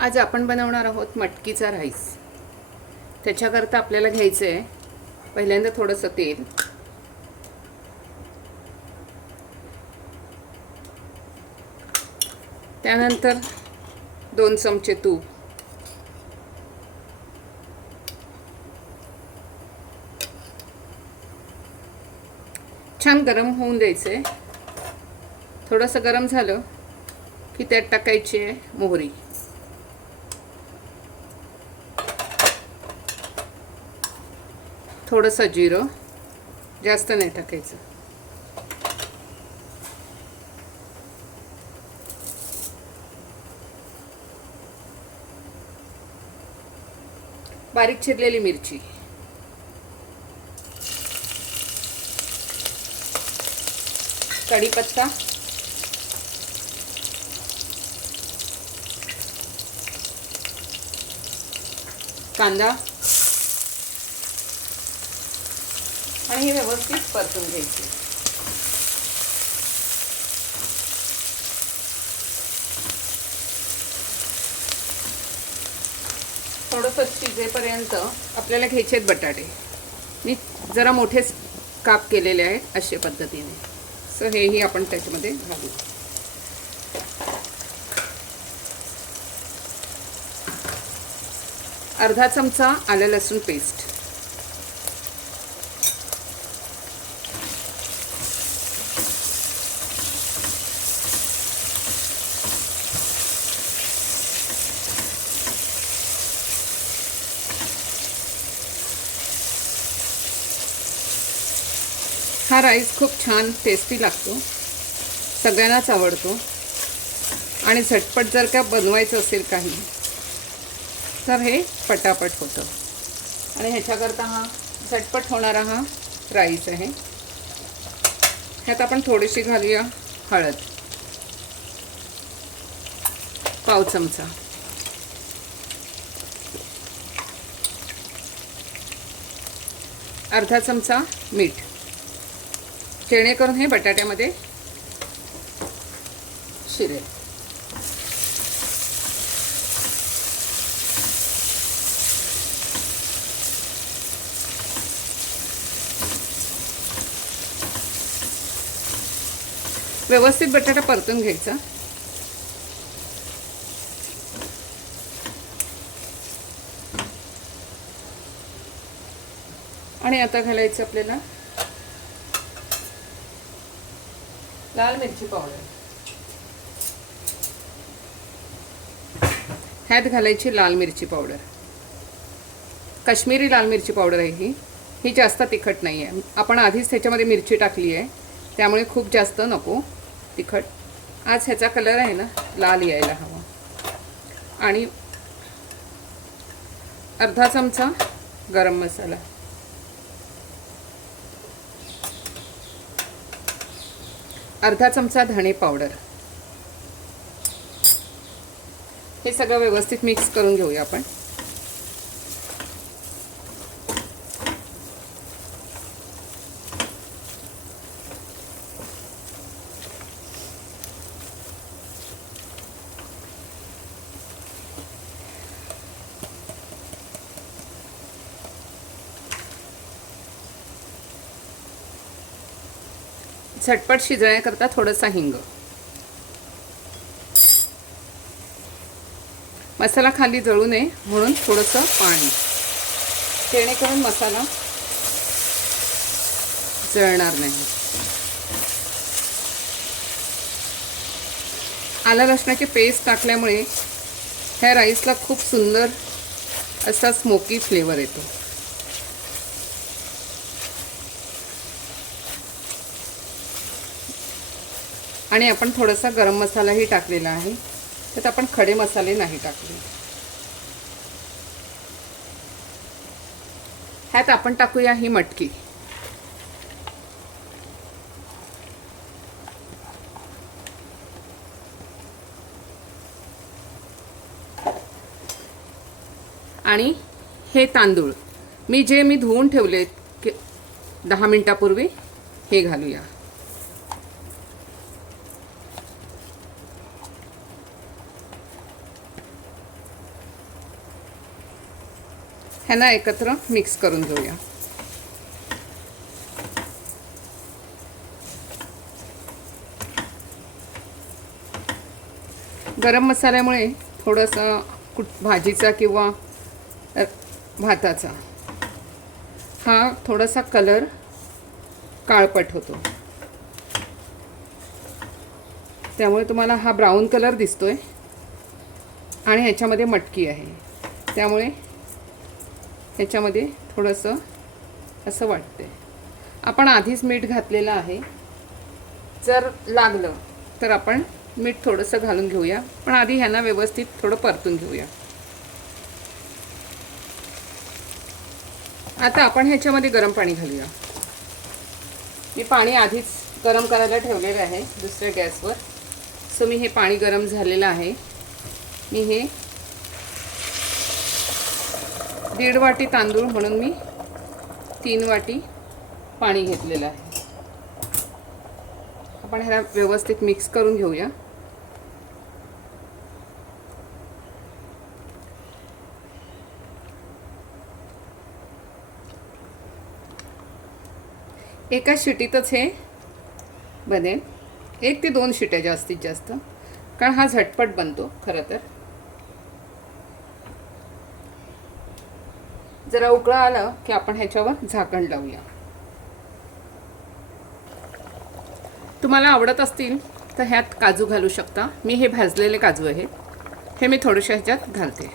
आज आपण बनवणार आहोत मटकीचा राईस। त्याच्याकरता आपल्याला घ्यायचं आहे पहिल्यांदा थोडंसं तेल, त्यानंतर 2 चमचे तूप, छान गरम होऊन द्यायचं। थोडंसं गरम झालं की त्यात टाकायची आहे मोहरी, थोडंसं जिरं, जास्त नाही टाकायचं, बारीक चिरलेली मिरची, कढीपत्ता, कांदा आणि हे व्यवस्थित परतून घ्यायचे। थोडंसं शिजेपर्यंत आपल्याला घ्यायचे आहेत बटाटे। मी जरा मोठेच काप केलेले आहेत अशा पद्धतीने, सो हेही आपण त्याच्यामध्ये घालू। अर्धा चमचा आलं लसूण पेस्ट, हा राईस खूप छान टेस्टी लागतो, सगळ्यांनाच आवडतो आणि झटपट जर का बनवायचं असेल काही तर हे पटापट होतं। आणि ह्याच्याकरता हा झटपट होणारा हा राईस आहे। ह्यात आपण थोडीशी घालूया हळद, पाव चमचा, अर्धा चमचा मीठ, जेणेकरून हे बटाट्यामध्ये शिरेल। व्यवस्थित बटाटा परतून घ्यायचा। आणि आता घालायचं आपल्याला लाल मिरची पावडर, ह्यात घालायची लाल मिरची पावडर, काश्मीरी लाल मिरची पावडर आहे ही जास्त तिखट नाही आहे। आपण आधीच त्याच्यामध्ये मिरची टाकली आहे त्यामुळे खूप जास्त नको तिखट। आज ह्याचा कलर आहे ना लाल यायला हवा। आणि अर्धा चमचा गरम मसाला, अर्धा चमचा धणे पावडर, हे सगळं व्यवस्थित मिक्स करून घेऊया आपण। झटपट शिजण्याकरता थोडासा हिंग, मसाला खाली जळू नये म्हणून थोडंसं पाणी, जेणेकरून मसाला जळणार नाही। आलं लसणाची पेस्ट टाकल्यामुळे ह्या राईसला खूप सुंदर असा स्मोकी फ्लेवर येतो। आणि आपण थोडासा गरम मसालाही टाकलेला आहे, त्यात आपण खडे मसाले नाही टाकले। ह्यात आपण टाकूया ही मटकी, आणि हे तांदूळ मी धुवून ठेवले 10 मिनिटापूर्वी हे घालूया। ह्यांना एकत्र मिक्स करून घेऊया. गरम मसाल्यामुळे थोडंसं भाजीचा किंवा भाताचा हा थोडासा कलर काळपट होतो. त्यामुळे तुम्हाला हा ब्राऊन कलर दिसतोय आणि ह्याच्यामध्ये मटकी आहे, त्यामुळे ह्याच्यामध्ये थोडंसं असं वाटते. आपण आधीच मीठ घातलेलं आहे, जर लागलं तर आपण मीठ थोडंसं घालून घेऊया, पण आधी ह्यांना व्यवस्थित थोडं परतून घेऊया. आता आपण ह्याच्यामध्ये गरम पाणी घालूया. मी पाणी आधीच गरम करायला ठेवलेलं आहे दुसऱ्या गॅसवर. सो मी हे पाणी गरम झालेलं आहे. मी हे 1.5 वाटी तांदूळ म्हणून मी 3 वाटी पाणी घेतलेलं आहे. आपण ह्याला व्यवस्थित मिक्स करून घेऊया. एका शिटीतच हे बनेल. 1 ते 2 शिट्या जास्तीत जास्त, कारण हा झटपट बनतो खरं तर. जरा उकळा आलं की आपण ह्याच्यावर झाकण लावूया. तुम्हाला आवडत असतील तर ह्यात काजू घालू शकता. मी हे भाजलेले काजू आहेत, हे मी थोडेसे ह्याच्यात घालते.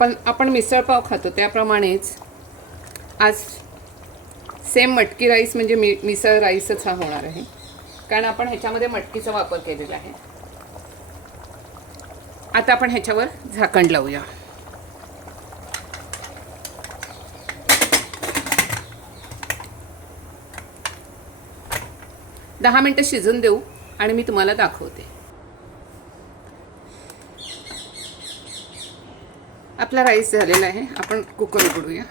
आपण मिसळपाव खातो त्याप्रमाणेच आज सेम मटकी राईस म्हणजे मिसळ राईसच हा होणार आहे, कारण आपण ह्याच्यामध्ये मटकीचा वापर केलेला आहे. आता आपण ह्याच्यावर झाकण लावूया. दहा मिनिटं शिजून देऊ आणि मी तुम्हाला दाखवते. आपला राईस झालेला आहे. आपण कुकर उघडूया.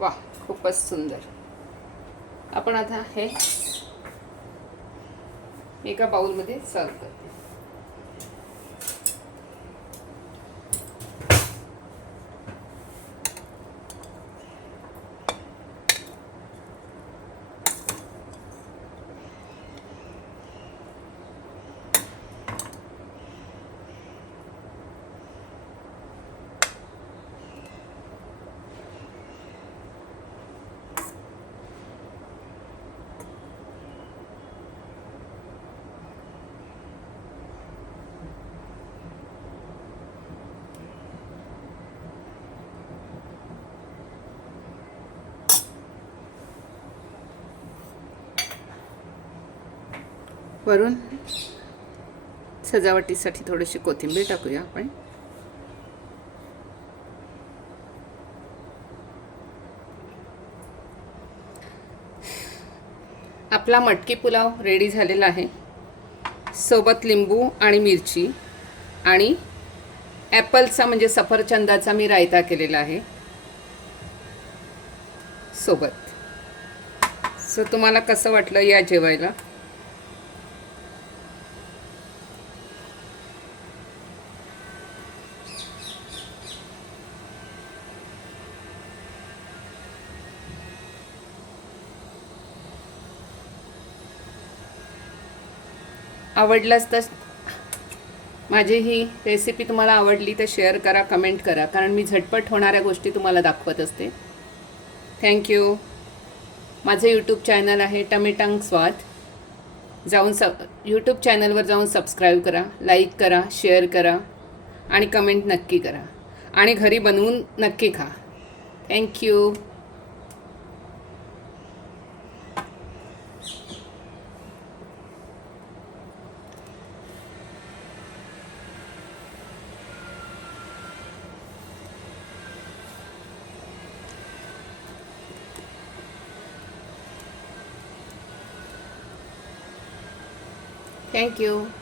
वा, खूपच सुंदर. आपण आता हे एका बाउलमध्ये सर्व करते. वरून सजावटीसाठी थोडीशी कोथिंबीर टाकूया आपण. आपला मटकी पुलाव रेडी झालेला आहे. सोबत लिंबू आणि मिरची आणि ॲपलचा म्हणजे सफरचंदाचा मी रायता केलेला आहे सोबत. सो तुम्हाला कसं वाटलं या जेवायला? आवडलंच तर माझी ही रेसिपी तुम्हाला आवडली तर शेअर करा, कमेंट करा, कारण मी झटपट होणाऱ्या गोष्टी तुम्हाला दाखवत असते. थँक्यू. माझं यूट्यूब चॅनल आहे टमेटांग स्वाद. जाऊन यूट्यूब चॅनलवर जाऊन सबस्क्राईब करा, लाईक करा, शेअर करा आणि कमेंट नक्की करा आणि घरी बनवून नक्की खा. थँक्यू. Thank you.